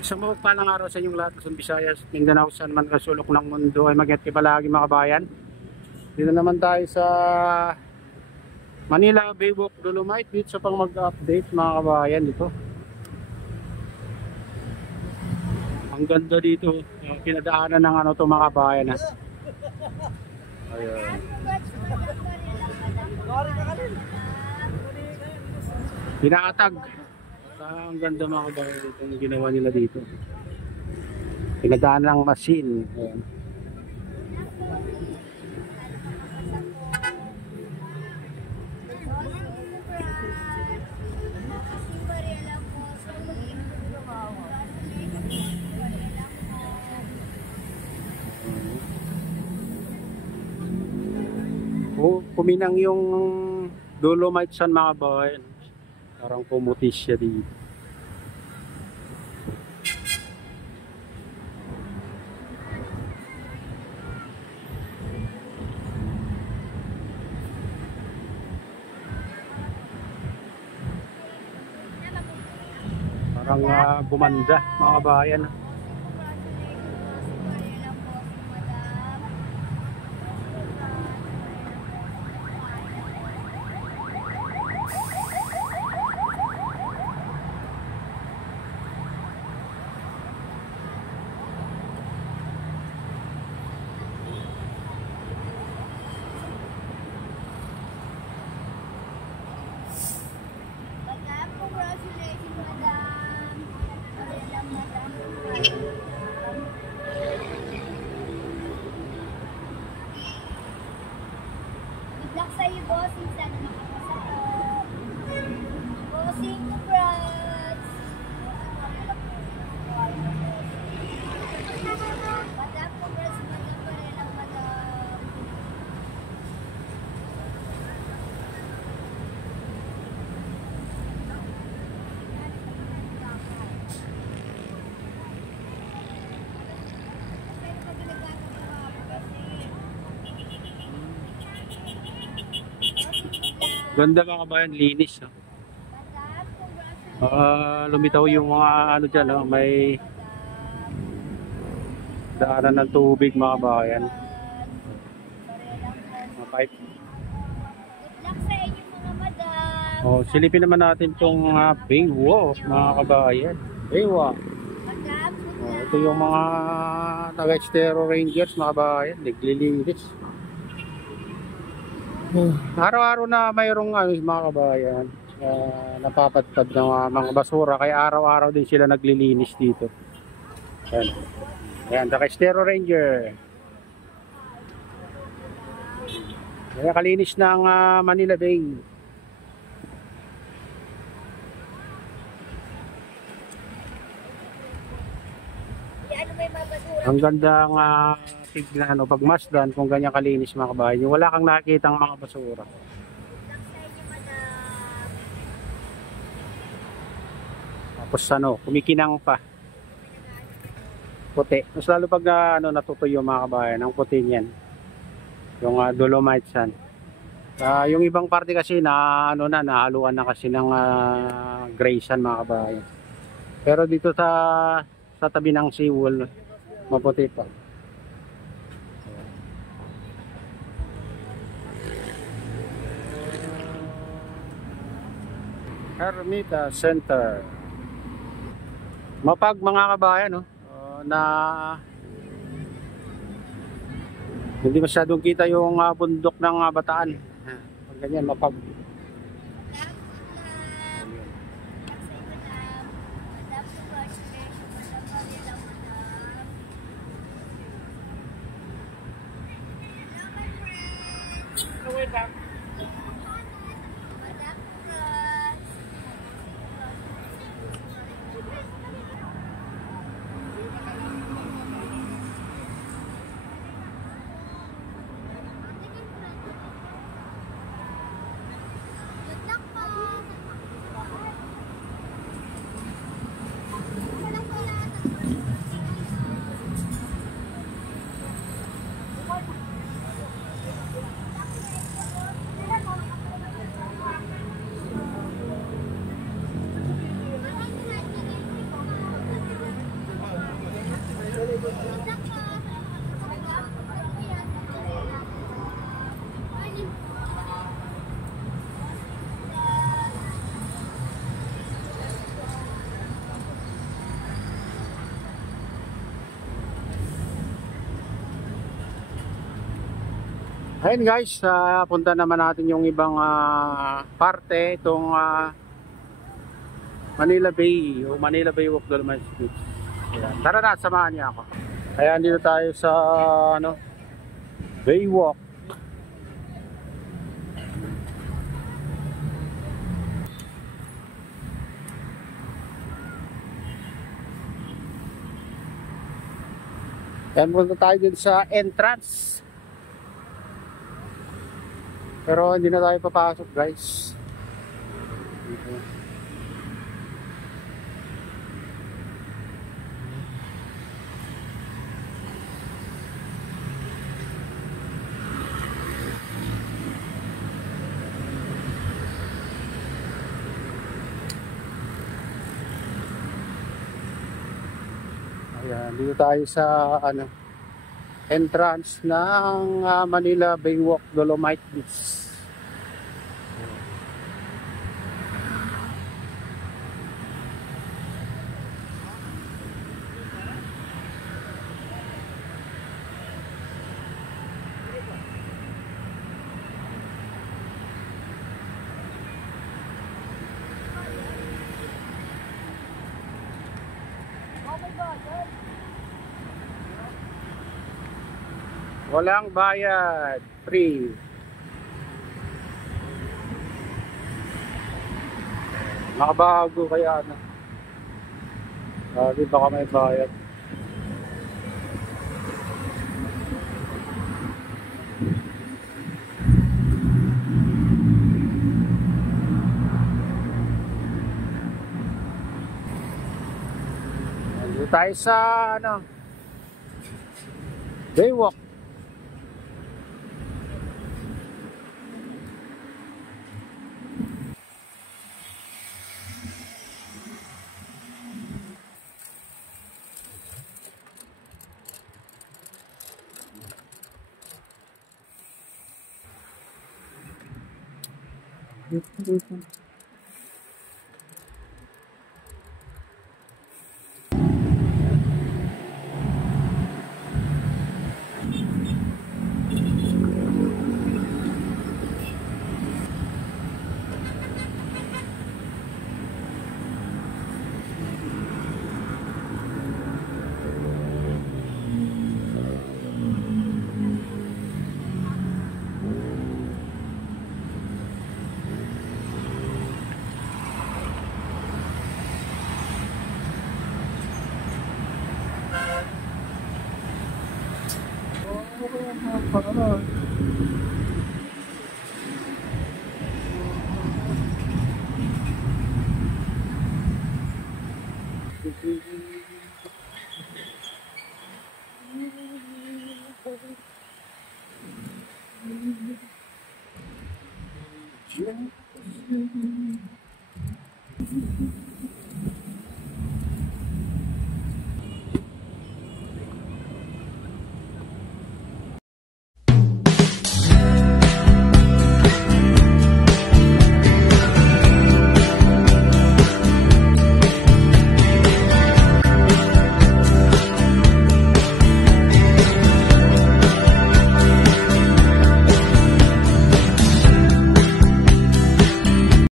Isang mapagpalang araw sa inyong lahat, Luzon, Visayas, Mindanao, saan man kasulok ng mundo ay mag-ingat kayo palagi mga kabayan. Dito naman tayo sa Manila Baywalk Dolomite, dito sa pang mag-update mga kabayan dito. Ang ganda dito, yung pinadaanan ng ano to mga kabayan ha. Ayun. Pinakatag. Ang ganda mga kabayan dito, yung ginawa nila dito. Pinadaan ng machine. Ayan. Kuminang yung Dolomite Sun mga kabayan. Parang pumuti siya dito. Parang bumanda mga kabayan. Luck sa iyo, bossing. Sana makakasama. Bossing, congrats! Madam, congrats, madam. Parelang, madam. Ganda mga kabayan, linis. Lumitaw yung mga ano dyan, no? May daanan ng tubig mga kabayan. Mga pipe. Good luck sa inyo mga madam. Silipin naman natin itong Baywalk mga kabayan. Baywalk. Madam, good luck. Ito yung mga taga-Estero Rangers mga kabayan, naglilinis. Araw-araw na mayroong mga kabayan napapadpad ng mga basura, kaya araw-araw din sila naglilinis dito. Ayan, ayan, taga-Estero Ranger. Kaya kalinis ng Manila Bay. Ano may mabasura? Ang gandang tignan pag masdan kung ganyan kalinis mga kabayan. Yung wala kang nakikitang mga basura. Good luck sa inyo, madam. Tapos kumikinang pa. Puti. Mas lalo pag natutuyo mga kabayan, ang puti niyan. Yung Dolomite Sun. Yung ibang parte kasi nahaluan na kasi ng gray sun mga kabayan. Pero dito sa tabi ng seawall, maputi pa. Ermita Center. Mapag mga kabayan, na hindi masyadong kita yung bundok ng Bataan. Pag ganyan, mapag. Ayun guys, punta naman natin yung ibang parte, itong Manila Bay o Manila Bay Walk Dolomites Beach. Ayan. Tara na, samahan niya ako. Kaya dito tayo sa ano, Bay Walk. Ayan, punta tayo dun sa entrance. Pero hindi na tayo papasok guys. Dito. Ayan, dito tayo sa ano, entrance ng Manila Bay Walk Dolomite Beach. Walang bayad, free. Nakabago kaya na. Di baka may bayad. Dito tayo sa ano, Baywalk.